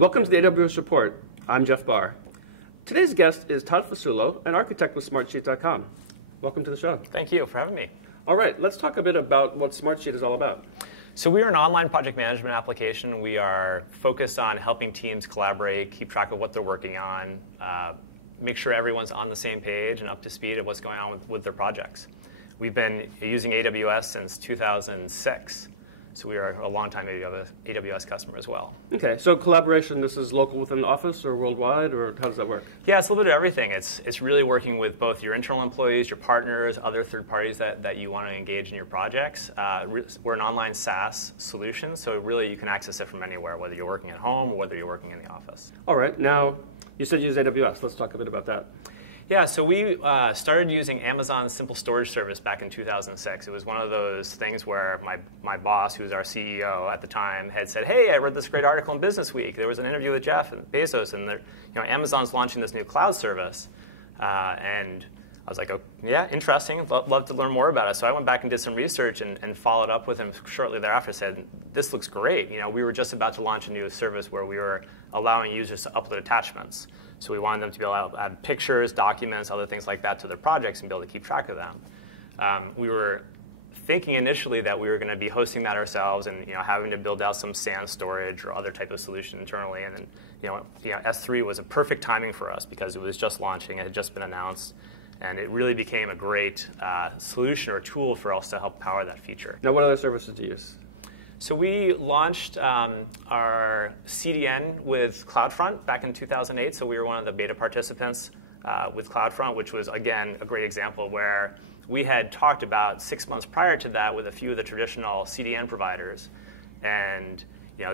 Welcome to the AWS Report. I'm Jeff Barr. Today's guest is Todd Fasullo, an architect with Smartsheet.com. Welcome to the show. Thank you for having me. All right, let's talk a bit about what Smartsheet is all about. So we are an online project management application. We are focused on helping teams collaborate, keep track of what they're working on, make sure everyone's on the same page and up to speed of what's going on with their projects. We've been using AWS since 2006. So we are a long-time AWS customer as well. Okay, so collaboration, this is local within the office or worldwide, or how does that work? Yeah, it's a little bit of everything. It's really working with both your internal employees, your partners, other third parties that you want to engage in your projects. We're an online SaaS solution, so really you can access it from anywhere, whether you're working at home or whether you're working in the office. All right, now you said you use AWS. Let's talk a bit about that. Yeah, so we started using Amazon's Simple Storage service back in 2006. It was one of those things where my boss, who was our CEO at the time, had said, hey, I read this great article in Business Week. There was an interview with Jeff Bezos, and Amazon's launching this new cloud service. And I was like, oh, yeah, interesting. Love to learn more about it. So I went back and did some research and followed up with him shortly thereafter, said, this looks great. We were just about to launch a new service where we were allowing users to upload attachments. So we wanted them to be able to add pictures, documents, other things like that to their projects and be able to keep track of them. We were thinking initially that we were going to be hosting that ourselves and having to build out some SAN storage or other type of solution internally. And then S3 was a perfect timing for us because it was just launching, it had just been announced. And it really became a great solution or tool for us to help power that feature. Now, what other services do you use? So we launched our CDN with CloudFront back in 2008. So we were one of the beta participants with CloudFront, which was, again, a great example where we had talked about 6 months prior to that with a few of the traditional CDN providers. And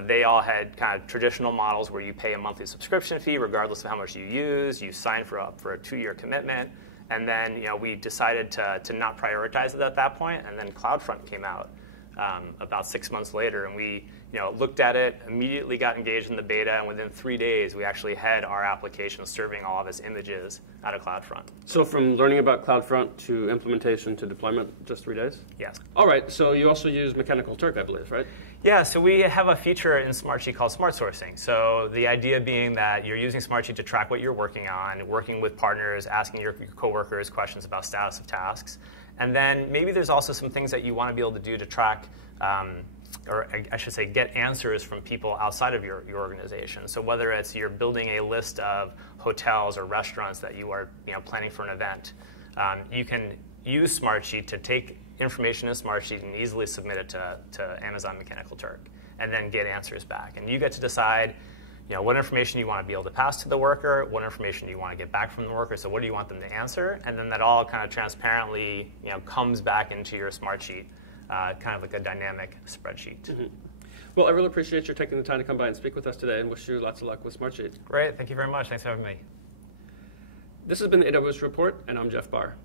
they all had kind of traditional models where you pay a monthly subscription fee regardless of how much you use. You sign up for a 2-year commitment. And then we decided to not prioritize it at that point. And then CloudFront came out about 6 months later, and we looked at it, immediately got engaged in the beta, and within 3 days we actually had our application serving all of its images out of CloudFront. So from learning about CloudFront to implementation to deployment, just 3 days? Yes. All right, so you also use Mechanical Turk, I believe, right? Yeah, so we have a feature in Smartsheet called Smart Sourcing. So the idea being that you're using Smartsheet to track what you're working on, working with partners, asking your coworkers questions about status of tasks. And then maybe there's also some things that you want to be able to do to track, or I should say, get answers from people outside of your organization. So whether it's you're building a list of hotels or restaurants that you are planning for an event, you can use Smartsheet to take information in Smartsheet and easily submit it to Amazon Mechanical Turk, and then get answers back. And you get to decide what information you want to be able to pass to the worker, what information you want to get back from the worker, so what do you want them to answer, and then that all kind of transparently comes back into your Smartsheet, kind of like a dynamic spreadsheet. Mm-hmm. Well, I really appreciate your taking the time to come by and speak with us today, and wish you lots of luck with Smartsheet. Great, thank you very much. Thanks for having me. This has been the AWS Report, and I'm Jeff Barr.